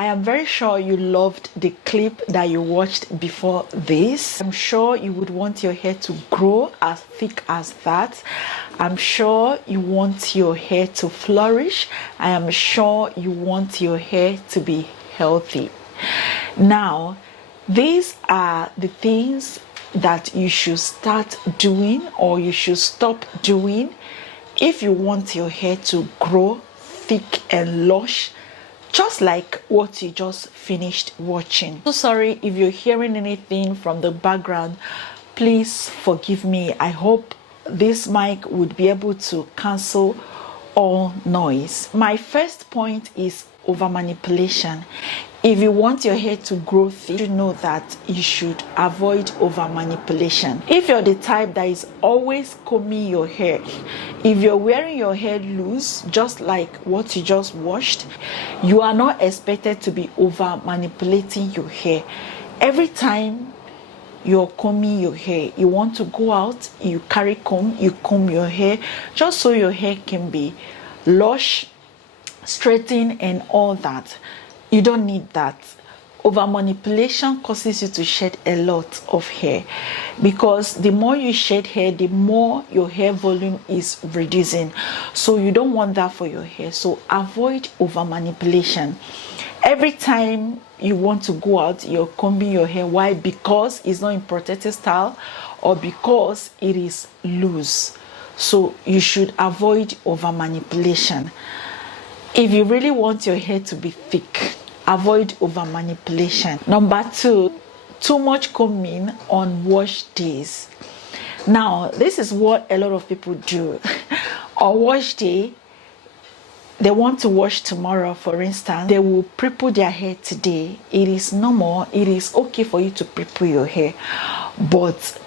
I am very sure you loved the clip that you watched before this. I'm sure you would want your hair to grow as thick as that. I'm sure you want your hair to flourish. I am sure you want your hair to be healthy. Now, these are the things that you should start doing or you should stop doing if you want your hair to grow thick and lush, just like what you just finished watching. So sorry if you're hearing anything from the background. Please forgive me. I hope this mic would be able to cancel all noise. My first point is over manipulation. If you want your hair to grow thick, you know that you should avoid over manipulation. If you're the type that is always combing your hair, if you're wearing your hair loose, just like what you just washed, you are not expected to be over manipulating your hair. Every time you're combing your hair, you want to go out, you carry comb, you comb your hair, just so your hair can be lush, straightened, and all that. You don't need that. Over manipulation causes you to shed a lot of hair, because the more you shed hair, the more your hair volume is reducing. So you don't want that for your hair. So avoid over manipulation. Every time you want to go out, you're combing your hair. Why? Because it's not in protective style or because it is loose. So you should avoid over manipulation. If you really want your hair to be thick, avoid over manipulation. Number 2, too much combing on wash days. Now, this is what a lot of people do. On wash day, they want to wash tomorrow, for instance. They will pre-put their hair today. It is normal. It is okay for you to pre-put your hair. But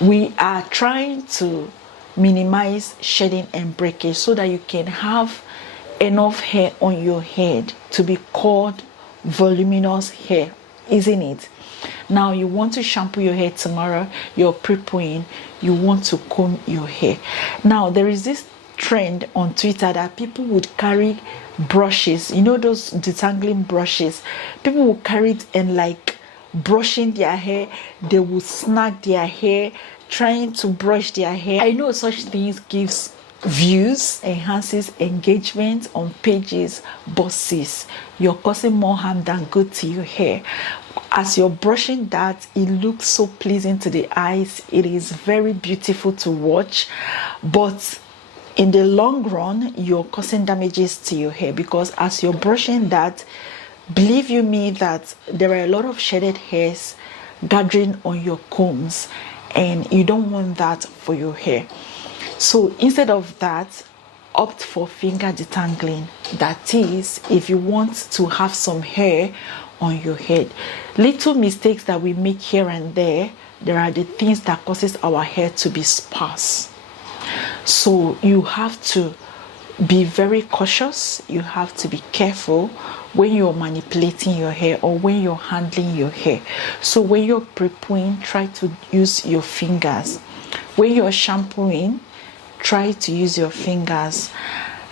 we are trying to minimize shedding and breakage so that you can have enough hair on your head to be called voluminous hair, isn't it? Now you want to shampoo your hair tomorrow, you're pre-pooing, you want to comb your hair. Now there is this trend on Twitter that people would carry brushes, you know, those detangling brushes. People will carry it and like brushing their hair, they will snag their hair, trying to brush their hair. I know such things gives views, enhances engagement on pages, but sis, you're causing more harm than good to your hair. As you're brushing that, it looks so pleasing to the eyes. It is very beautiful to watch, but in the long run, you're causing damages to your hair, because as you're brushing that, believe you me that there are a lot of shedded hairs gathering on your combs, and you don't want that for your hair. So instead of that, opt for finger detangling. That is, if you want to have some hair on your head. Little mistakes that we make here and there are the things that causes our hair to be sparse. So you have to be very cautious. You have to be careful when you're manipulating your hair or when you're handling your hair. So when you're pre-pooing, try to use your fingers. When you're shampooing, try to use your fingers.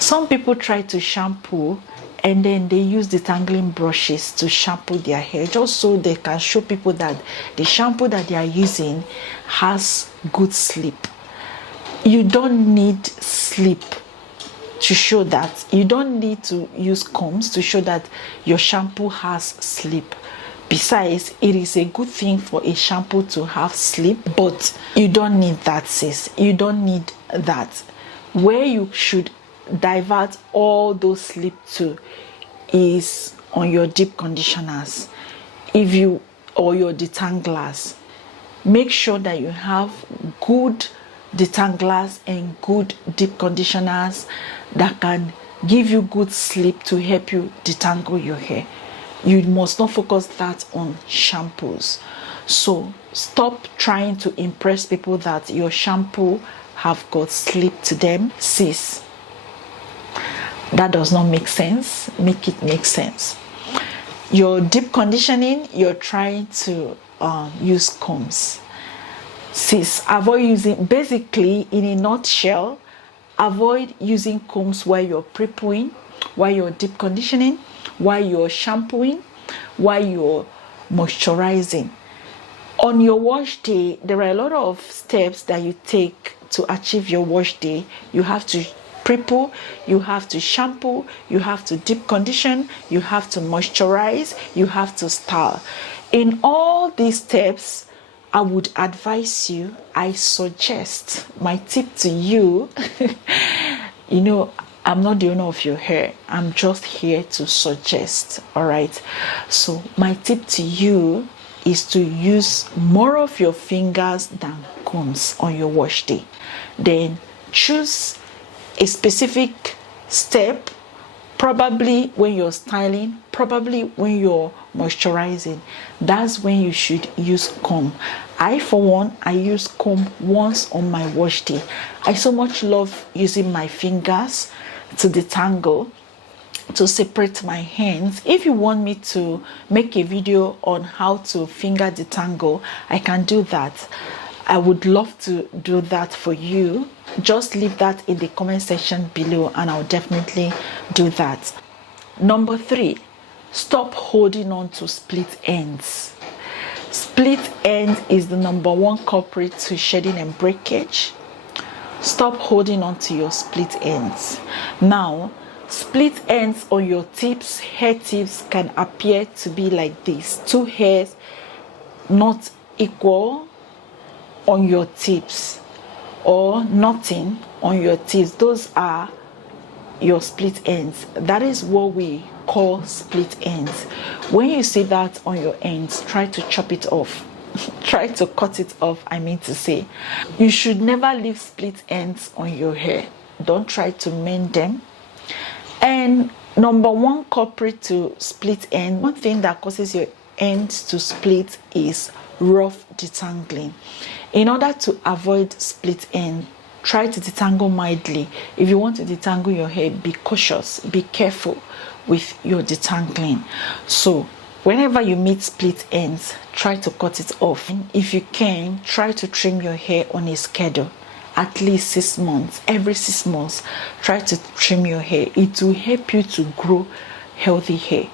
Some people try to shampoo and then they use detangling brushes to shampoo their hair, just so they can show people that the shampoo that they are using has good slip. You don't need slip to show that. You don't need to use combs to show that your shampoo has slip. Besides, it is a good thing for a shampoo to have slip, but you don't need that, sis. You don't need that. Where you should divert all those slip to is on your deep conditioners. If you, or your detanglers, make sure that you have good detanglers and good deep conditioners that can give you good slip to help you detangle your hair. You must not focus that on shampoos. So stop trying to impress people that your shampoo have got slip to them. Sis, that does not make sense. Make it make sense. Your deep conditioning, you're trying to use combs. Sis, avoid using, basically in a nutshell, avoid using combs while you're pre-pooing. while you're deep conditioning, while you're shampooing, while you're moisturizing. On your wash day, there are a lot of steps that you take to achieve your wash day. You have to pre-poo, you have to shampoo, you have to deep condition, you have to moisturize, you have to style. In all these steps, I would advise you, I suggest, my tip to you, you know, I'm not the owner of your hair. I'm just here to suggest, all right? So my tip to you is to use more of your fingers than combs on your wash day. Then choose a specific step, probably when you're styling, probably when you're moisturizing. That's when you should use comb. I, for one, I use comb once on my wash day. I so much love using my fingers to detangle, to separate my hands. If you want me to make a video on how to finger detangle, I can do that. I would love to do that for you. Just leave that in the comment section below and I'll definitely do that. Number 3, stop holding on to split ends. Split end is the number 1 culprit to shedding and breakage. Stop holding on to your split ends. Now, split ends on your tips, hair tips, can appear to be like this. 2 hairs not equal on your tips, or nothing on your tips. Those are your split ends. That is what we call split ends. When you see that on your ends, try to chop it off. Try to cut it off, I mean to say. You should never leave split ends on your hair. Don't try to mend them. And number 1 culprit to split end, one thing that causes your ends to split is rough detangling. In order to avoid split end, try to detangle mildly. If you want to detangle your hair, be cautious, be careful with your detangling. So whenever you meet split ends, try to cut it off. And if you can, try to trim your hair on a schedule. At least 6 months. Every 6 months, try to trim your hair. It will help you to grow healthy hair.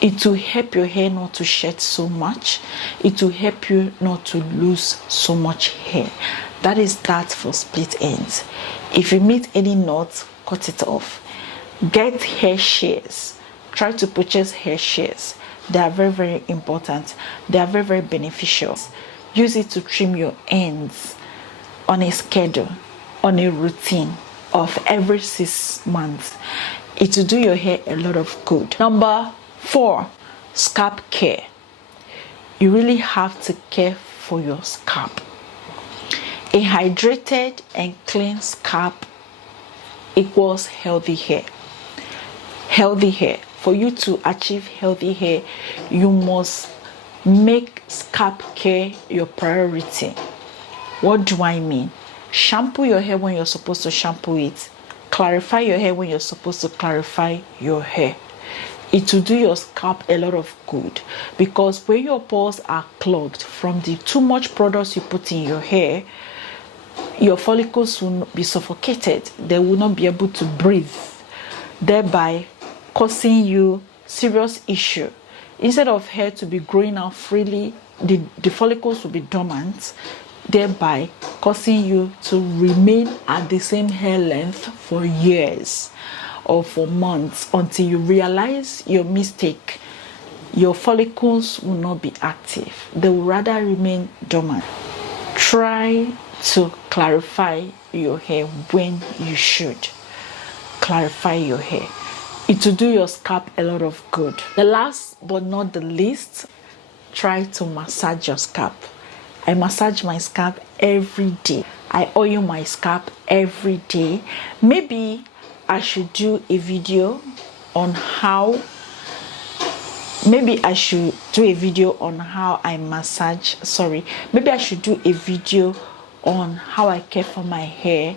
It will help your hair not to shed so much. It will help you not to lose so much hair. That is that for split ends. If you meet any knots, cut it off. Get hair shears. Try to purchase hair shears. They are very, very important. They are very, very beneficial. Use it to trim your ends on a schedule, on a routine of every 6 months. It will do your hair a lot of good. Number 4, scalp care. You really have to care for your scalp. A hydrated and clean scalp equals healthy hair. Healthy hair. For you to achieve healthy hair, you must make scalp care your priority. What do I mean? Shampoo your hair when you're supposed to shampoo it. Clarify your hair when you're supposed to clarify your hair. It will do your scalp a lot of good, because when your pores are clogged from the too much products you put in your hair, your follicles will be suffocated. They will not be able to breathe, thereby causing you serious issue. Instead of hair to be growing out freely, the follicles will be dormant, thereby causing you to remain at the same hair length for years or for months until you realize your mistake. Your follicles will not be active. They will rather remain dormant. Try to clarify your hair when you should. Clarify your hair. It will do your scalp a lot of good. The last but not the least, try to massage your scalp. I massage my scalp every day. I oil my scalp every day. Maybe I should do a video on how I should do a video on how I care for my hair.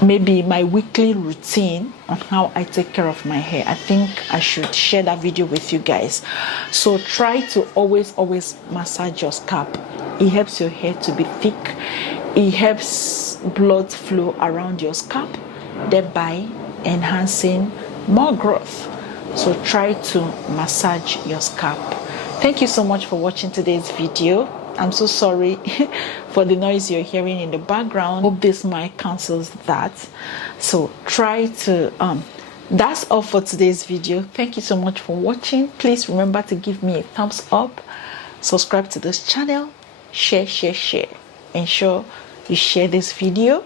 Maybe my weekly routine on how I take care of my hair. I think I should share that video with you guys. So try to always massage your scalp. It helps your hair to be thick. It helps blood flow around your scalp, thereby enhancing more growth. So try to massage your scalp. Thank you so much for watching today's video. I'm so sorry for the noise you're hearing in the background. Hope this mic cancels that. So try to that's all for today's video. Thank you so much for watching. Please remember to give me a thumbs up, subscribe to this channel, share. Ensure you share this video.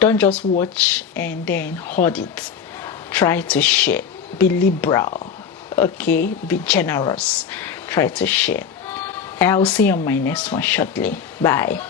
Don't just watch and then hoard it. Try to share. Be liberal, okay? Be generous. Try to share. I'll see you on my next one shortly. Bye.